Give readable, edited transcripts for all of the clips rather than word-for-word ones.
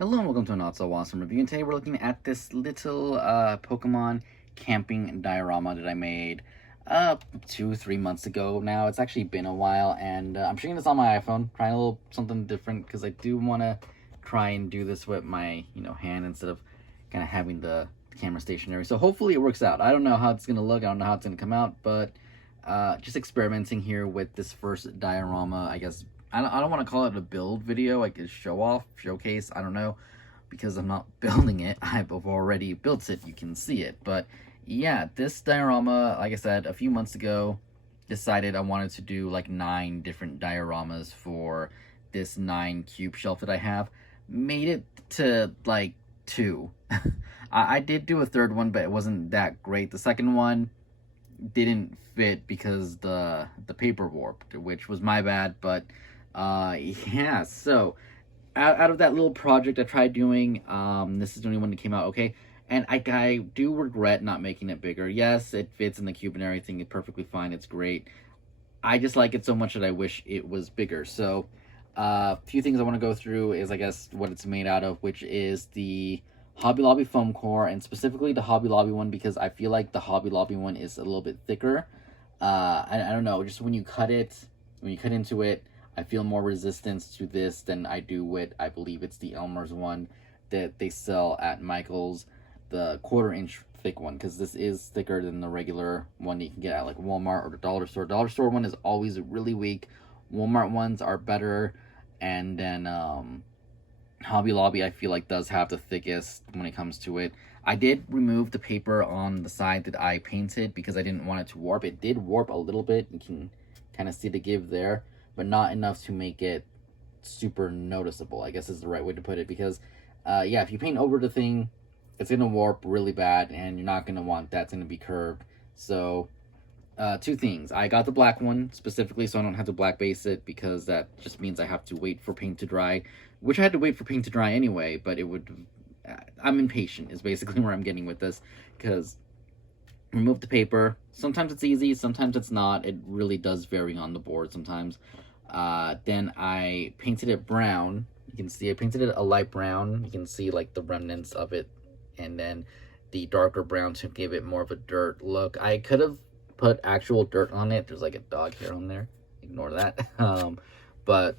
Hello and welcome to a Not So Awesome review, and today we're looking at this little Pokemon camping diorama that I made 2-3 months ago now. It's actually been a while, and I'm shooting this on my iPhone, trying a little something different because I do want to try and do this with my hand instead of kind of having the camera stationary. So hopefully it works out. I don't know how it's gonna look, I don't know how it's gonna come out, but just experimenting here with this first diorama. I guess I don't want to call it a build video, like a showcase, I don't know, because I'm not building it. I've already built it, you can see it. But yeah, this diorama, like I said, a few months ago, decided I wanted to do like 9 different dioramas for this 9 cube shelf that I have. Made it to like 2. I did do a third one, but it wasn't that great. The second one didn't fit because the paper warped, which was my bad. But yeah, so out of that little project I tried doing, this is the only one that came out okay. And I do regret not making it bigger. Yes, it fits in the cube and everything, it's perfectly fine, it's great. I just like it so much that I wish it was bigger. So a few things I want to go through is, I guess, what it's made out of, which is the Hobby Lobby foam core, and specifically the Hobby Lobby one, because I feel like the Hobby Lobby one is a little bit thicker. I don't know, just when you cut into it, I feel more resistance to this than I do with, I believe it's the Elmer's one that they sell at Michael's, the 1/4 inch thick one, because this is thicker than the regular one that you can get at like Walmart or the dollar store. Dollar store one is always really weak. Walmart ones are better, and then Hobby Lobby I feel like does have the thickest when it comes to it. I did remove the paper on the side that I painted because I didn't want it to warp. It did warp a little bit, you can kind of see the give there, but not enough to make it super noticeable, I guess is the right way to put it. Because yeah, if you paint over the thing, it's gonna warp really bad, and you're not gonna want that. It's gonna be curved. So 2 things: I got the black one specifically so I don't have to black base it, because that just means I have to wait for paint to dry, which I had to wait for paint to dry anyway, but it would I'm impatient is basically where I'm getting with this. Because remove the paper, sometimes it's easy, sometimes it's not. It really does vary on the board sometimes. Then I painted it brown. You can see I painted it a light brown. You can see like the remnants of it, and then the darker brown to give it more of a dirt look. I could have put actual dirt on it. There's like a dog hair on there, ignore that. But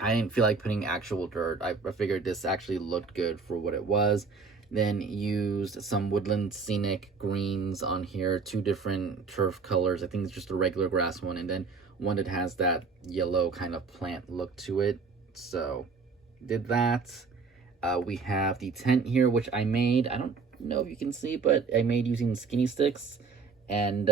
I didn't feel like putting actual dirt. I figured this actually looked good for what it was. Then used some woodland scenic greens on here, 2 different turf colors. I think it's just a regular grass one, and then one that has that yellow kind of plant look to it. So did that. We have the tent here, which I made. I don't know if you can see, but I made using skinny sticks, and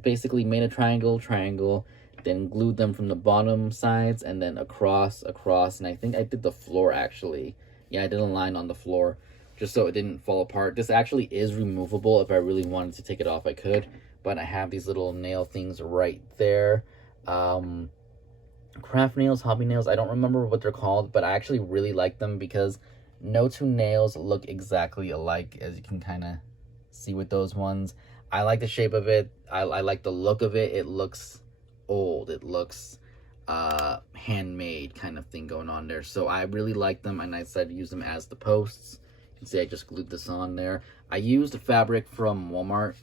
basically made a triangle, then glued them from the bottom sides and then across, and I think I did the floor actually. Yeah, I did a line on the floor just so it didn't fall apart. This actually is removable. If I really wanted to take it off, I could, but I have these little nail things right there. Craft nails, hobby nails, I don't remember what they're called, but I actually really like them because no 2 nails look exactly alike, as you can kind of see with those ones. I like the shape of it. I like the look of it. It looks old. It looks handmade kind of thing going on there. So I really like them, and I decided to use them as the posts. You can see I just glued this on there. I used the fabric from Walmart,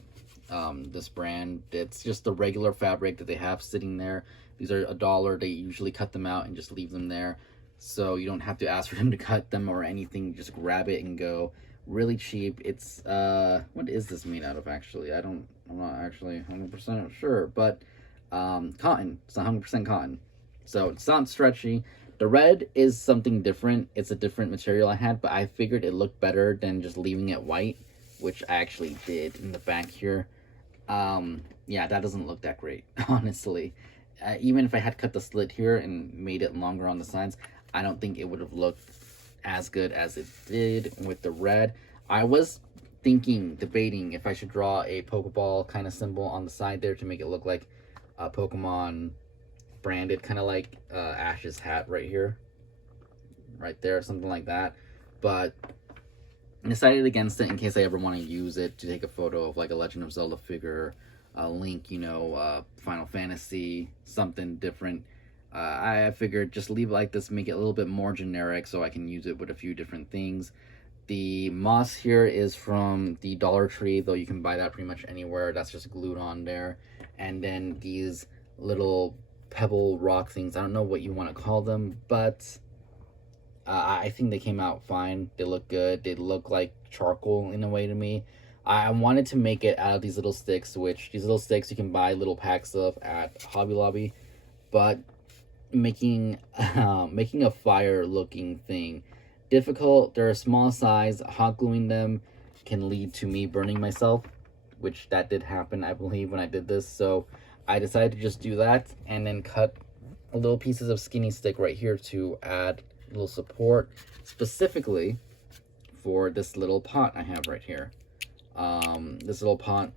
this brand. It's just the regular fabric that they have sitting there. These are $1. They usually cut them out and just leave them there, so you don't have to ask for them to cut them or anything. Just grab it and go. Really cheap. It's what is this made out of actually? I'm not actually 100% sure, but cotton. It's 100% cotton, so it's not stretchy. The red is something different. It's a different material I had, but I figured it looked better than just leaving it white, which I actually did in the back here. Yeah, that doesn't look that great, honestly. Even if I had cut the slit here and made it longer on the sides, I don't think it would have looked as good as it did with the red. I was debating if I should draw a Pokeball kind of symbol on the side there to make it look like a Pokemon branded, kind of like Ash's hat right here, right there, something like that. But I decided against it in case I ever want to use it to take a photo of like a Legend of Zelda figure, Link, Final Fantasy, something different. I figured just leave it like this, make it a little bit more generic so I can use it with a few different things. The moss here is from the Dollar Tree, though you can buy that pretty much anywhere. That's just glued on there. And then these little pebble rock things, I don't know what you want to call them, but I think they came out fine. They look good. They look like charcoal in a way to me. I wanted to make it out of these little sticks, which these little sticks you can buy little packs of at Hobby Lobby, but making making a fire looking thing difficult. They're a small size. Hot gluing them can lead to me burning myself, which that did happen, I believe, when I did this. So I decided to just do that and then cut little pieces of skinny stick right here to add a little support, specifically for this little pot I have right here. This little pot,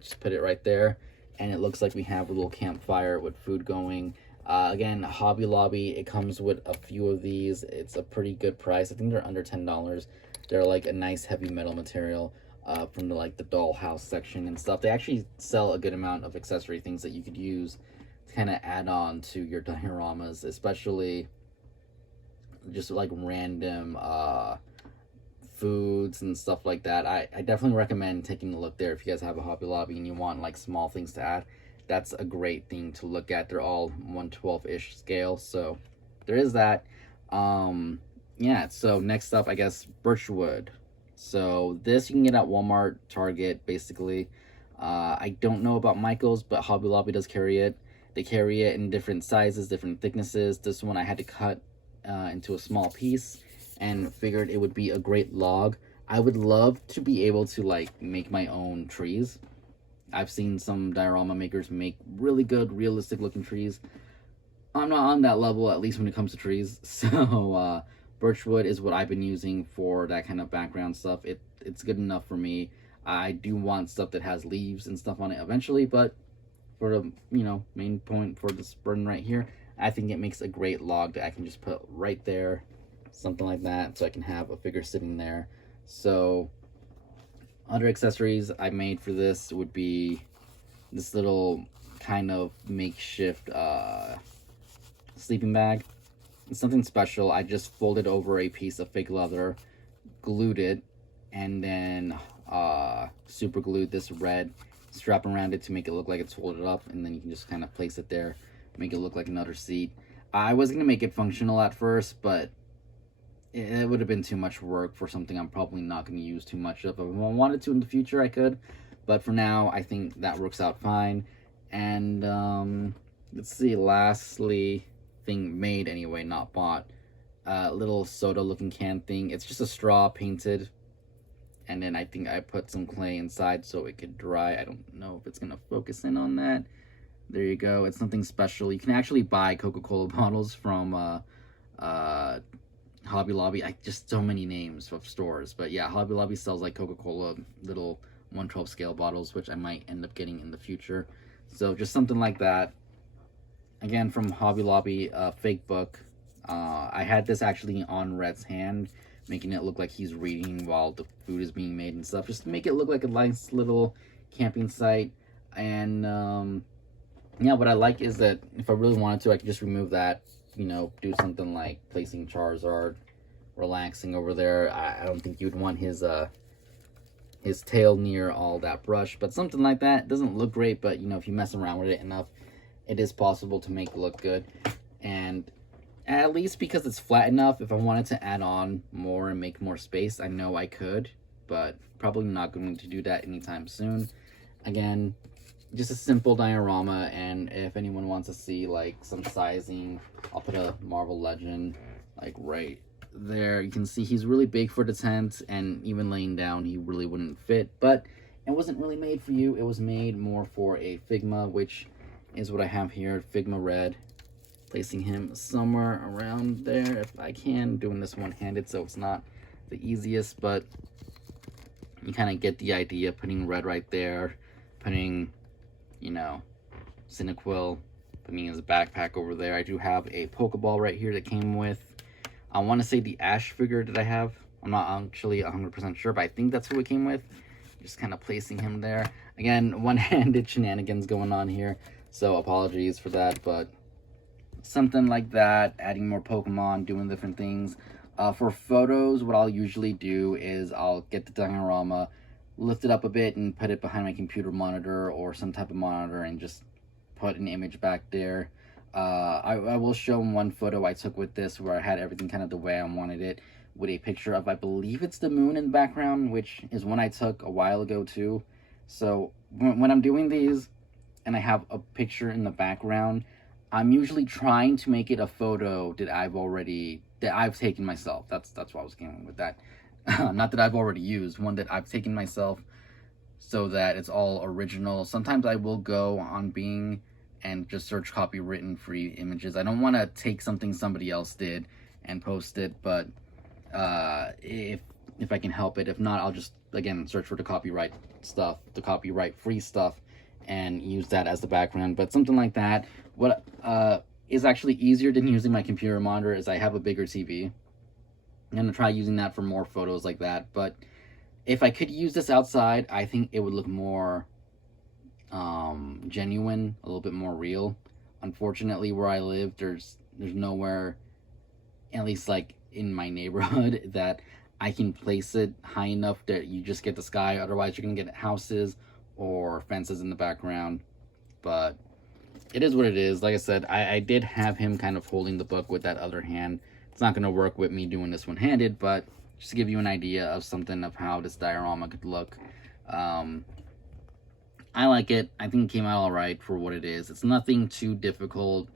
just put it right there, and it looks like we have a little campfire with food going. Again, Hobby Lobby, it comes with a few of these. It's a pretty good price. I think they're under $10. They're like a nice heavy metal material from the dollhouse section and stuff. They actually sell a good amount of accessory things that you could use to kind of add on to your dioramas, especially just like random foods and stuff like that. I definitely recommend taking a look there if you guys have a Hobby Lobby and you want like small things to add. That's a great thing to look at. They're all 1/12-ish scale, so there is that. Yeah, so next up, I guess, Birch Wood. So this you can get at Walmart, Target, basically. I don't know about Michael's, but Hobby Lobby does carry it. They carry it in different sizes, different thicknesses. This one I had to cut into a small piece and figured it would be a great log. I would love to be able to like make my own trees. I've seen some diorama makers make really good, realistic looking trees. I'm not on that level, at least when it comes to trees. So birch wood is what I've been using for that kind of background stuff. It's good enough for me. I do want stuff that has leaves and stuff on it eventually, but for the main point for this burden right here, I think it makes a great log that I can just put right there, something like that, so I can have a figure sitting there. So other accessories I made for this would be this little kind of makeshift sleeping bag. It's something special. I just folded over a piece of fake leather, glued it, and then super glued this red strap around it to make it look like it's folded up, and then you can just kind of place it there, make it look like another seat. I was gonna make it functional at first, but it would have been too much work for something I'm probably not going to use too much of. If I wanted to in the future, I could, but for now, I think that works out fine. And let's see, lastly, thing made anyway, not bought, little soda looking can thing. It's just a straw painted, and then I think I put some clay inside so it could dry. I don't know if it's going to focus in on that. There you go. It's something special. You can actually buy Coca-Cola bottles from Hobby Lobby. Just so many names of stores, but yeah, Hobby Lobby sells like Coca-Cola little 1/12 scale bottles, which I might end up getting in the future. So just something like that. Again, from Hobby Lobby, fake book. I had this actually on Rhett's hand, making it look like he's reading while the food is being made and stuff, just to make it look like a nice little camping site. And yeah, what I like is that if I really wanted to, I could just remove that, do something like placing Charizard relaxing over there. I don't think you'd want his tail near all that brush, but something like that doesn't look great, but if you mess around with it enough, it is possible to make it look good. And at least because it's flat enough, if I wanted to add on more and make more space, I know I could, but probably not going to do that anytime soon. Again, just a simple diorama, and if anyone wants to see like some sizing, I'll put a Marvel Legend like right there. You can see he's really big for the tent, and even laying down he really wouldn't fit, but it wasn't really made for you. It was made more for a Figma, which is what I have here, Figma Red. Placing him somewhere around there if I can, doing this one-handed, so it's not the easiest, but you kind of get the idea. Putting red right there, putting Cinequil, putting his backpack over there. I do have a Pokeball right here that came with, I want to say, the Ash figure that I have. I'm not actually 100% sure, but I think that's who it came with. Just kind of placing him there. Again, one-handed shenanigans going on here, so apologies for that, but something like that, adding more Pokemon, doing different things. For photos, what I'll usually do is I'll get the diorama, lift it up a bit, and put it behind my computer monitor or some type of monitor, and just put an image back there. I will show one photo I took with this where I had everything kind of the way I wanted it, with a picture of, I believe it's the moon in the background, which is one I took a while ago too. So when I'm doing these and I have a picture in the background, I'm usually trying to make it a photo that I've taken myself. That's what I was getting with that. Not that I've already used, one that I've taken myself, so that it's all original. Sometimes I will go on Bing and just search copywritten free images. I don't want to take something somebody else did and post it, but if I can help it. If not, I'll just, again, search for the copyright stuff, the copyright free stuff, and use that as the background. But something like that. What is actually easier than using my computer monitor is I have a bigger TV. I'm gonna try using that for more photos like that. But if I could use this outside, I think it would look more genuine, a little bit more real. Unfortunately, where I live, there's nowhere, at least like in my neighborhood, that I can place it high enough that you just get the sky. Otherwise, you're gonna get houses or fences in the background. But it is what it is. Like I said, I did have him kind of holding the book with that other hand. It's not going to work with me doing this one-handed, but just to give you an idea of something of how this diorama could look. I like it. I think it came out all right for what it is. It's nothing too difficult.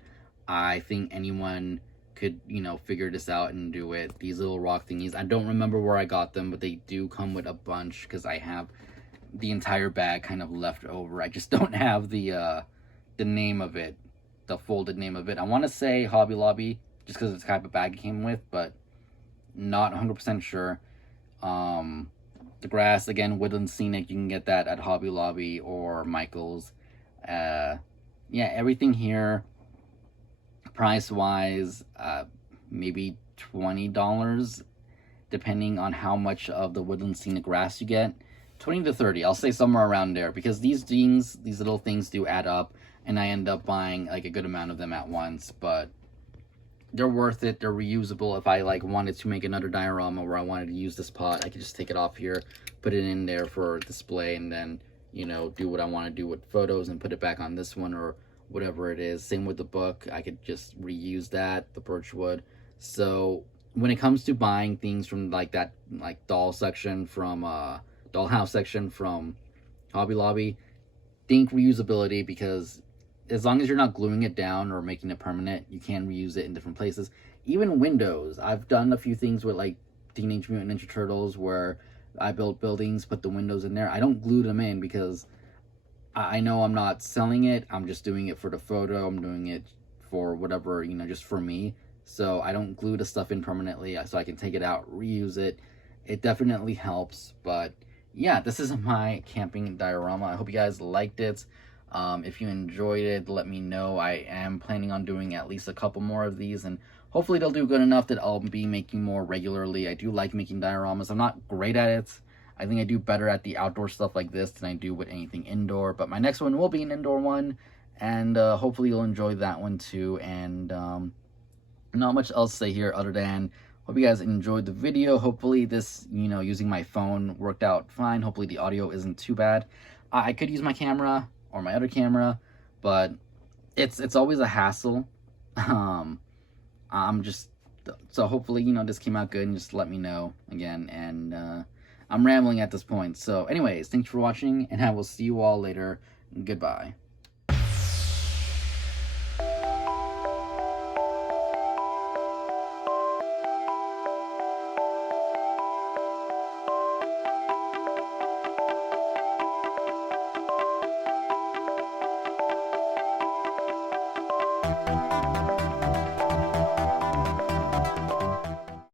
I think anyone could, figure this out and do it. These little rock thingies, I don't remember where I got them, but they do come with a bunch because I have the entire bag kind of left over. I just don't have the name of it, the folded name of it. I want to say Hobby Lobby, just because it's the type of bag it came with, but not 100% sure. The grass, again, Woodland Scenic, you can get that at Hobby Lobby or Michael's. Yeah, everything here, price-wise, maybe $20, depending on how much of the Woodland Scenic grass you get. 20 to 30, I'll say somewhere around there, because these little things do add up, and I end up buying like a good amount of them at once. But they're worth it. They're reusable. If I wanted to make another diorama where I wanted to use this pot, I could just take it off here, put it in there for display, and then do what I want to do with photos and put it back on this one or whatever it is. Same with the book, I could just reuse that, the Birch Wood. So when it comes to buying things from that doll section from dollhouse section from Hobby Lobby, think reusability, because as long as you're not gluing it down or making it permanent, you can reuse it in different places. Even windows, I've done a few things with Teenage Mutant Ninja Turtles where I built buildings, put the windows in there. I don't glue them in because I know I'm not selling it. I'm just doing it for the photo. I'm doing it for whatever, just for me. So I don't glue the stuff in permanently, so I can take it out, reuse it. It definitely helps. But yeah, this is my camping diorama. I hope you guys liked it. If you enjoyed it, let me know. I am planning on doing at least a couple more of these, and hopefully they'll do good enough that I'll be making more regularly. I do like making dioramas. I'm not great at it. I think I do better at the outdoor stuff like this than I do with anything indoor, but my next one will be an indoor one, and hopefully you'll enjoy that one too. And not much else to say here other than hope you guys enjoyed the video. Hopefully this, using my phone worked out fine. Hopefully the audio isn't too bad. I could use my camera or my other camera, but it's always a hassle. So hopefully, this came out good, and just let me know again. And I'm rambling at this point. So anyways, thanks for watching, and I will see you all later. Goodbye.